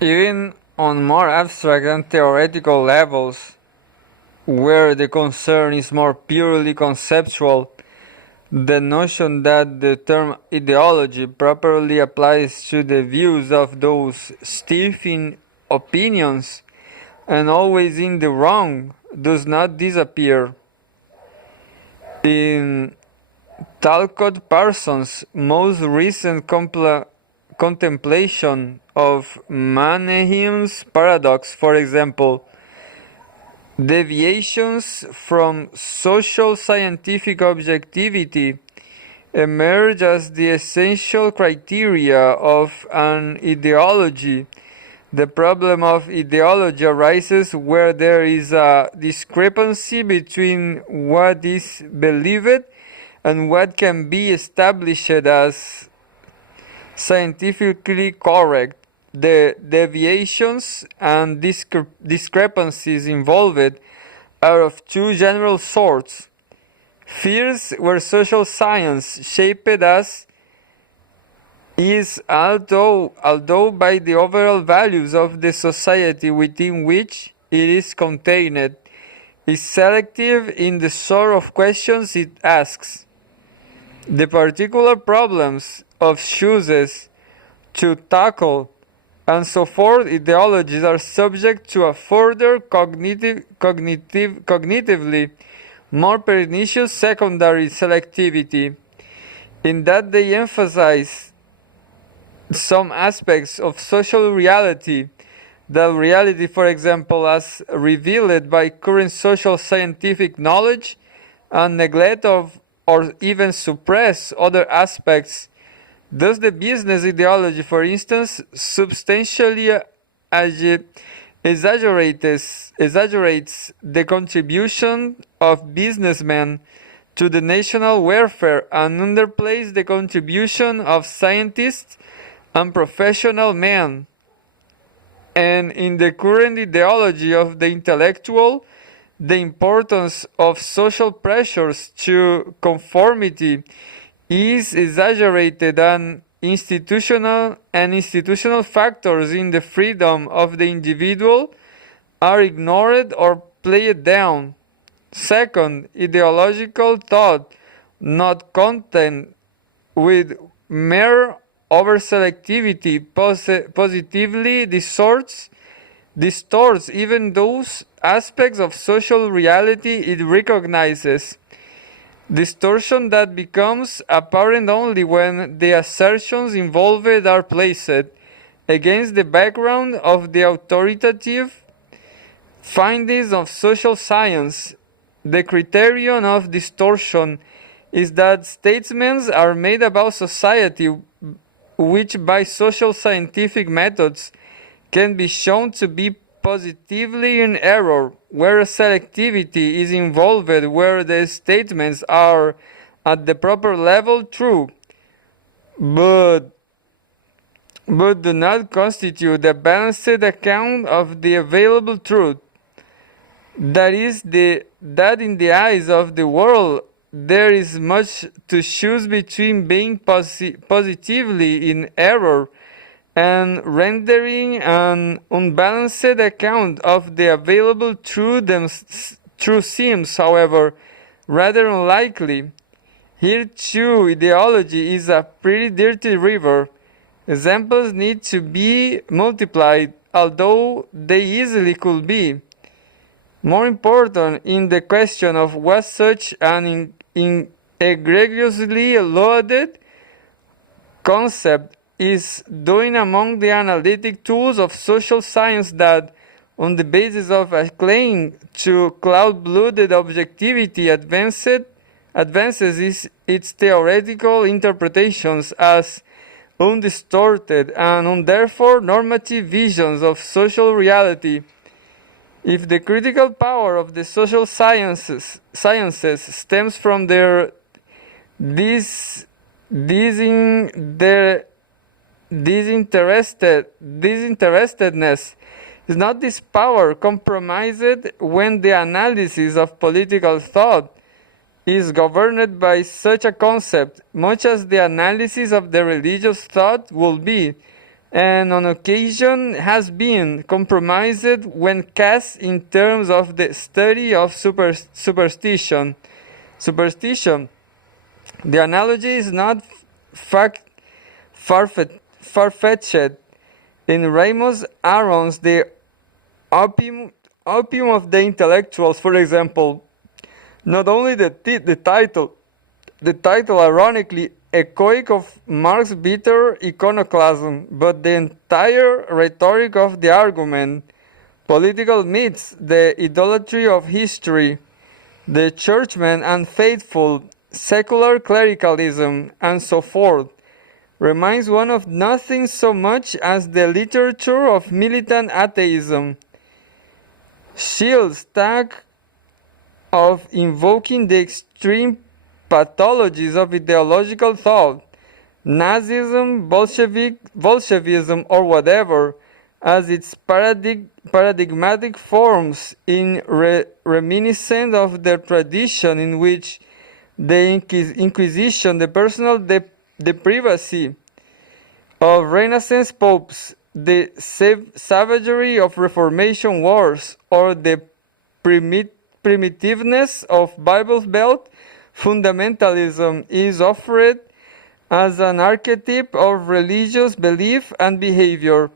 Even on more abstract and theoretical levels, where the concern is more purely conceptual, the notion that the term ideology properly applies to the views of those stiff in opinions and always in the wrong does not disappear. In Talcott Parsons' most recent contemplation of Mannheim's paradox, for example, deviations from social scientific objectivity emerge as the essential criteria of an ideology. The problem of ideology arises where there is a discrepancy between what is believed and what can be established as scientifically correct. The deviations and discrepancies involved are of two general sorts. First, where social science, shaped as is, although by the overall values of the society within which it is contained, is selective in the sort of questions it asks. The particular problems of chooses to tackle and so forth ideologies are subject to a further cognitively more pernicious secondary selectivity, in that they emphasize some aspects of social reality, the reality, for example, as revealed by current social scientific knowledge, and neglect of or even suppress other aspects. Thus, the business ideology, for instance, substantially exaggerates the contribution of businessmen to the national welfare and underplays the contribution of scientists and professional men. And in the current ideology of the intellectual, the importance of social pressures to conformity is exaggerated, and institutional factors in the freedom of the individual are ignored or played down. Second, ideological thought, not content with mere over-selectivity, positively distorts even those aspects of social reality it recognizes. Distortion that becomes apparent only when the assertions involved are placed against the background of the authoritative findings of social science. The criterion of distortion is that statements are made about society which by social scientific methods can be shown to be positively in error, where selectivity is involved, where the statements are at the proper level true, but do not constitute a balanced account of the available truth. That is, that in the eyes of the world there is much to choose between being positively in error and rendering an unbalanced account of the available truth seems, however, rather unlikely. Here too, ideology is a pretty dirty river. Examples need to be multiplied, although they easily could be. More important in the question of what such an egregiously loaded concept is doing among the analytic tools of social science that, on the basis of a claim to cloud-blooded objectivity, advances its theoretical interpretations as undistorted and therefore normative visions of social reality. If the critical power of the social sciences stems from their disinterestedness, is not this power compromised when the analysis of political thought is governed by such a concept, much as the analysis of the religious thought will be, and on occasion has been compromised when cast in terms of the study of superstition. Superstition. The analogy is not far-fetched. In Ramos Aron's The Opium of the Intellectuals, for example, not only the title ironically echoic of Marx's bitter iconoclasm, but the entire rhetoric of the argument, political myths, the idolatry of history, the churchmen and faithful, secular clericalism, and so forth, reminds one of nothing so much as the literature of militant atheism. Schill's task of invoking the extreme pathologies of ideological thought, Nazism, Bolshevism, or whatever, as its paradigmatic forms reminiscent of the tradition in which the Inquisition, the personal privacy of Renaissance popes, the savagery of Reformation wars, or the primitiveness of Bible Belt fundamentalism is offered as an archetype of religious belief and behavior,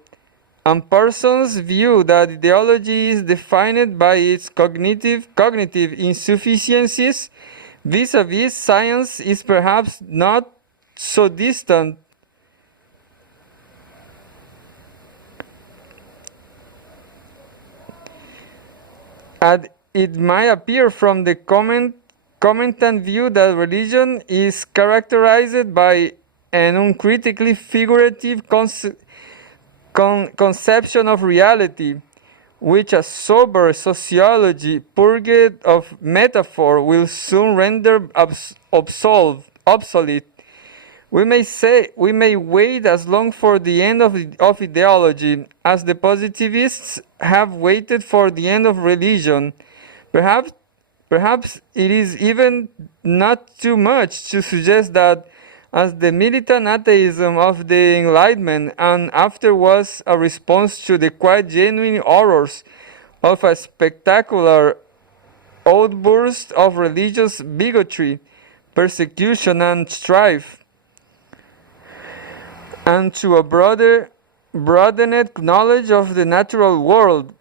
and Parsons' view that ideology is defined by its cognitive insufficiencies vis-a-vis science is perhaps not so distant. And it might appear from the commentant view that religion is characterized by an uncritically figurative conception of reality, which a sober sociology purged of metaphor will soon render obsolete. We may wait as long for the end of ideology as the positivists have waited for the end of religion. Perhaps it is even not too much to suggest that as the militant atheism of the Enlightenment and after was a response to the quite genuine horrors of a spectacular outburst of religious bigotry, persecution, and strife, and to a broadened knowledge of the natural world.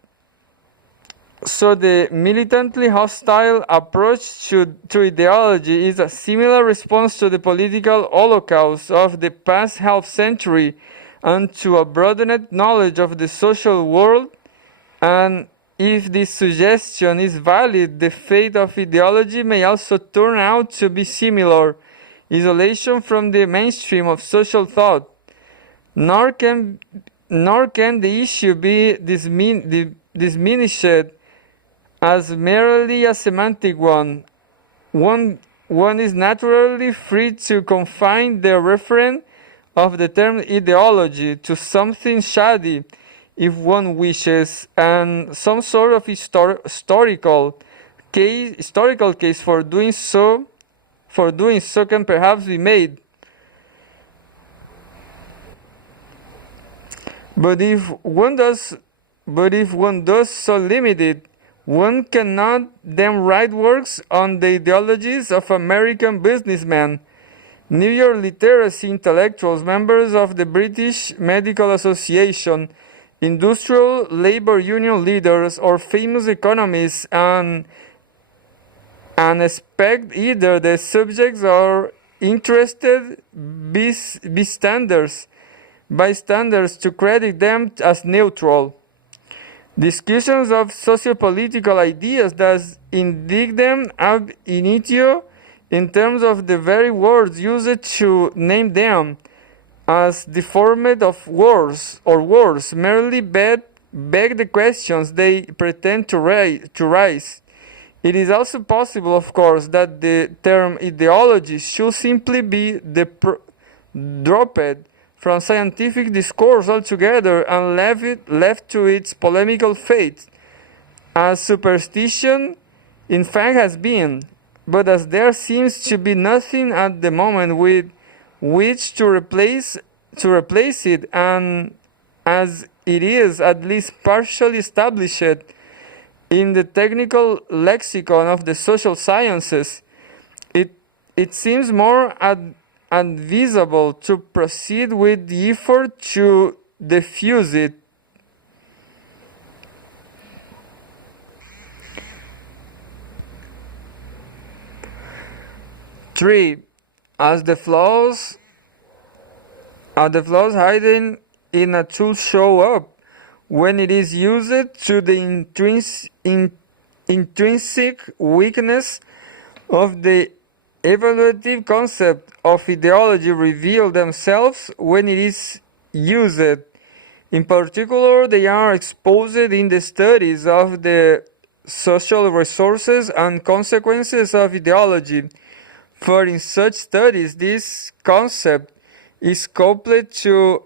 So the militantly hostile approach to ideology is a similar response to the political holocaust of the past half-century and to a broadened knowledge of the social world. And if this suggestion is valid, the fate of ideology may also turn out to be similar: isolation from the mainstream of social thought. Nor can the issue be diminished as merely a semantic one. One is naturally free to confine the referent of the term ideology to something shady, if one wishes, and some sort of historical case for doing so can perhaps be made. But if one does so limited, one cannot then write works on the ideologies of American businessmen, New York literacy intellectuals, members of the British Medical Association, industrial labor union leaders, or famous economists, and expect either the subjects or interested bystanders to credit them as neutral. Discussions of socio-political ideas thus indict them ab initio in terms of the very words used to name them, as deformed of words or worse, merely beg the questions they pretend to raise. It is also possible, of course, that the term ideology should simply be dropped from scientific discourse altogether and left to its polemical fate, as superstition in fact has been, but as there seems to be nothing at the moment with which to replace it, and as it is at least partially established in the technical lexicon of the social sciences, it seems more advisable to proceed with the effort to diffuse it. Three, as the flaws hidden in a tool show up when it is used to the intrinsic weakness of the evaluative concept of ideology reveal themselves when it is used. In particular, they are exposed in the studies of the social resources and consequences of ideology. For in such studies, this concept is coupled to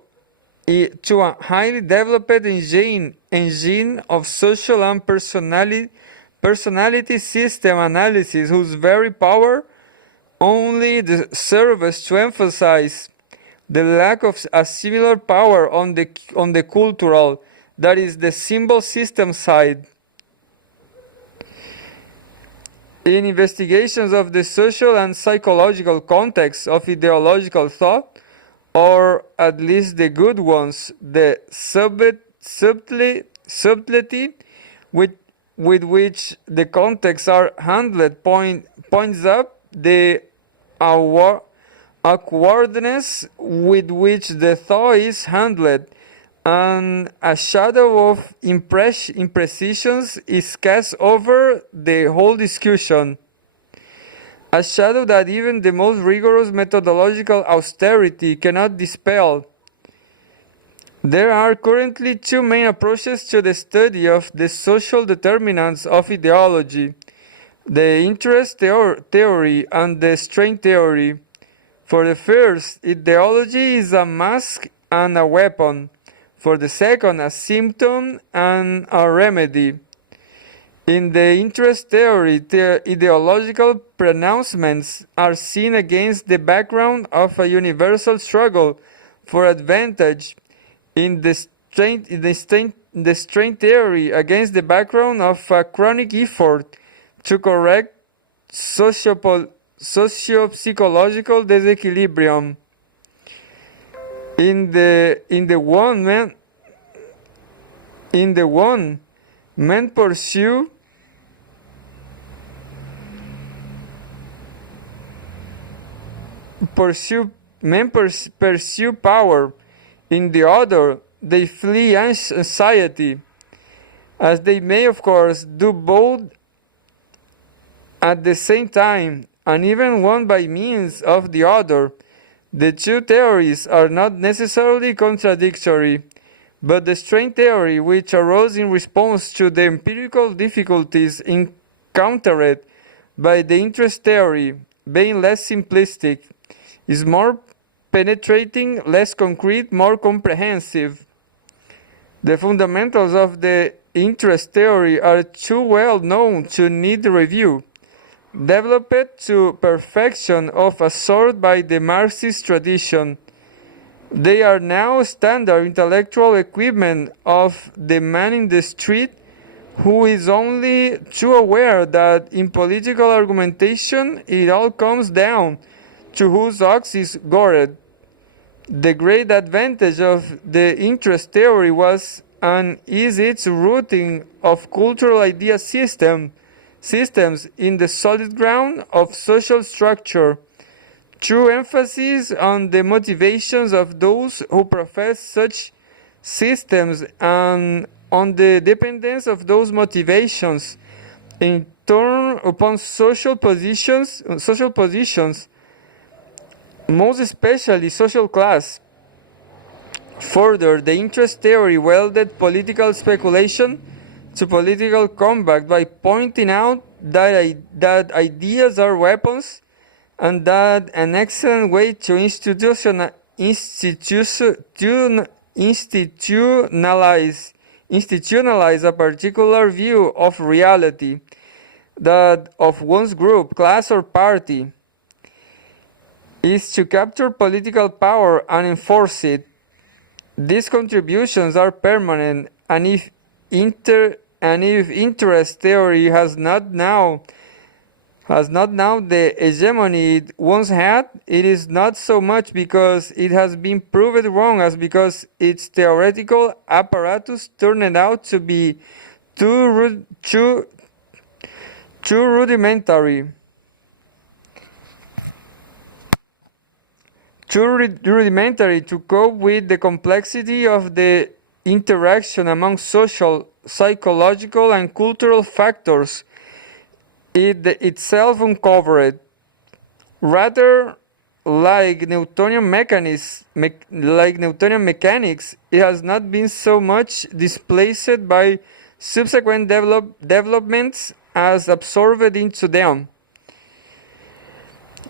a highly developed engine of social and personality system analysis, whose very power only serves to emphasize the lack of a similar power on the cultural, that is, the symbol system side. In investigations of the social and psychological context of ideological thought, or at least the good ones, the subtlety with which the contexts are handled points up the awkwardness with which the thought is handled, and a shadow of imprecisions is cast over the whole discussion. A shadow that even the most rigorous methodological austerity cannot dispel. There are currently two main approaches to the study of the social determinants of ideology: the interest theory and the strain theory. For the first, ideology is a mask and a weapon. For the second, a symptom and a remedy. In the interest theory, the ideological pronouncements are seen against the background of a universal struggle for advantage. In the strain theory, against the background of a chronic effort to correct socio-psychological disequilibrium. In the one, men pursue power. In the other, they flee anxiety, as they may, of course, do both at the same time, and even one by means of the other. The two theories are not necessarily contradictory, but the strain theory, which arose in response to the empirical difficulties encountered by the interest theory, being less simplistic, is more penetrating, less concrete, more comprehensive. The fundamentals of the interest theory are too well known to need review. Developed to perfection of a sort by the Marxist tradition, they are now standard intellectual equipment of the man in the street who is only too aware that in political argumentation it all comes down to whose ox is gored. The great advantage of the interest theory was and is its rooting of cultural idea systems in the solid ground of social structure. True emphasis on the motivations of those who profess such systems and on the dependence of those motivations in turn upon social positions, most especially social class. Further, the interest theory welded political speculation to political combat by pointing out that ideas are weapons, and that an excellent way to institutionalize a particular view of reality, that of one's group, class, or party, is to capture political power and enforce it. These contributions are permanent, and if interest theory has not now the hegemony it once had, it is not so much because it has been proved wrong as because its theoretical apparatus turned out to be too rudimentary. Too rudimentary to cope with the complexity of the interaction among social, psychological, and cultural factors it itself uncovered. Rather, like Newtonian mechanics, it has not been so much displaced by subsequent developments as absorbed into them.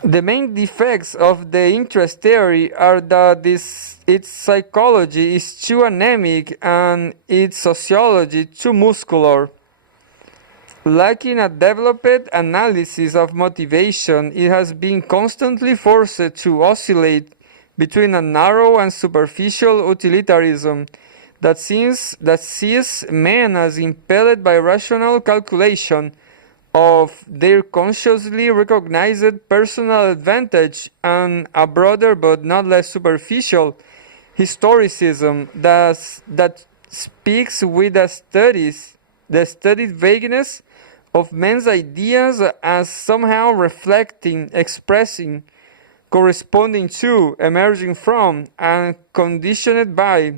The main defects of the interest theory are that its psychology is too anemic and its sociology too muscular. Lacking a developed analysis of motivation, it has been constantly forced to oscillate between a narrow and superficial utilitarianism that sees men as impelled by rational calculation of their consciously recognized personal advantage, and a broader but not less superficial historicism that speaks with the studied vagueness of men's ideas as somehow reflecting, expressing, corresponding to, emerging from, and conditioned by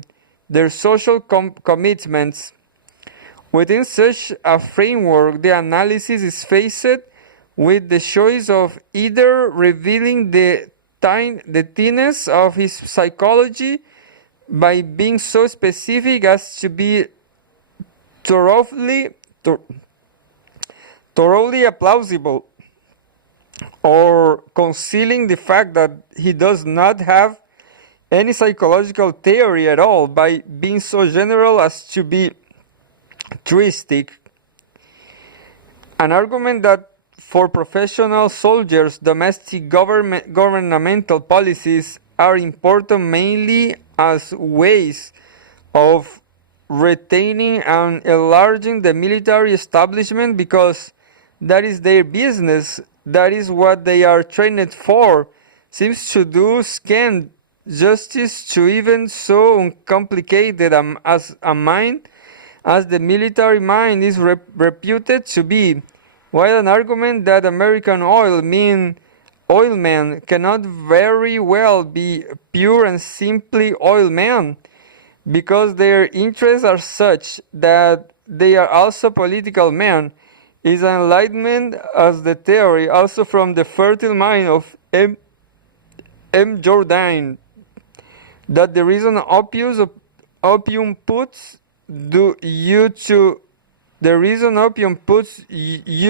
their social commitments. Within such a framework, the analysis is faced with the choice of either revealing the thinness of his psychology by being so specific as to be thoroughly plausible, or concealing the fact that he does not have any psychological theory at all by being so general as to be truistic. An argument that for professional soldiers, domestic governmental policies are important mainly as ways of retaining and enlarging the military establishment because that is their business, that is what they are trained for, seems to do scant justice to even so uncomplicated as a mind as the military mind is reputed to be, while an argument that American oilmen cannot very well be pure and simply oilmen, because their interests are such that they are also political men, is enlightenment as the theory also from the fertile mind of M. Jourdain, that the reason opium puts you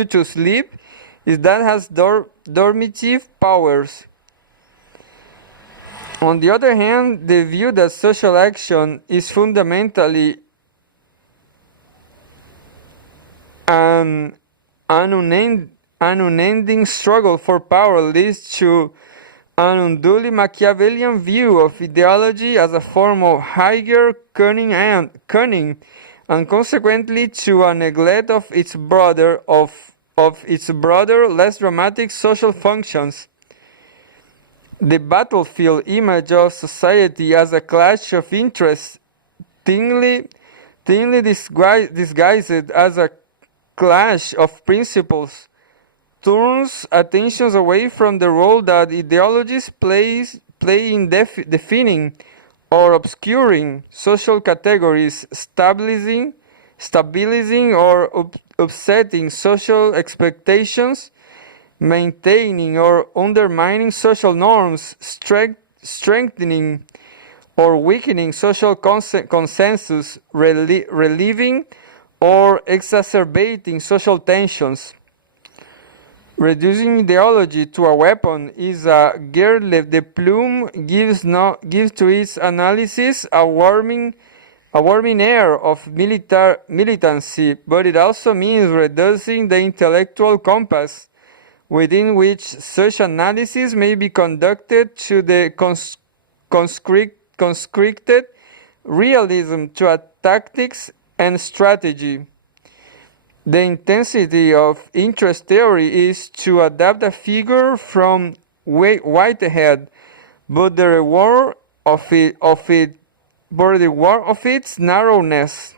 to sleep is that has dormitive powers. On the other hand, the view that social action is fundamentally an unending struggle for power leads to an unduly Machiavellian view of ideology as a form of higher cunning and consequently to a neglect of its broader, less dramatic social functions. The battlefield image of society as a clash of interests, thinly disguised as a clash of principles, turns attentions away from the role that ideologies play in defining or obscuring social categories, stabilizing or upsetting social expectations, maintaining or undermining social norms, strengthening or weakening social consensus, relieving or exacerbating social tensions. Reducing ideology to a weapon is a guerre de plume gives to its analysis a warming air of militancy, but it also means reducing the intellectual compass within which such analysis may be conducted to the conscripted realism to a tactics and strategy. The intensity of interest theory is to adapt a figure from Whitehead, but the reward of its narrowness.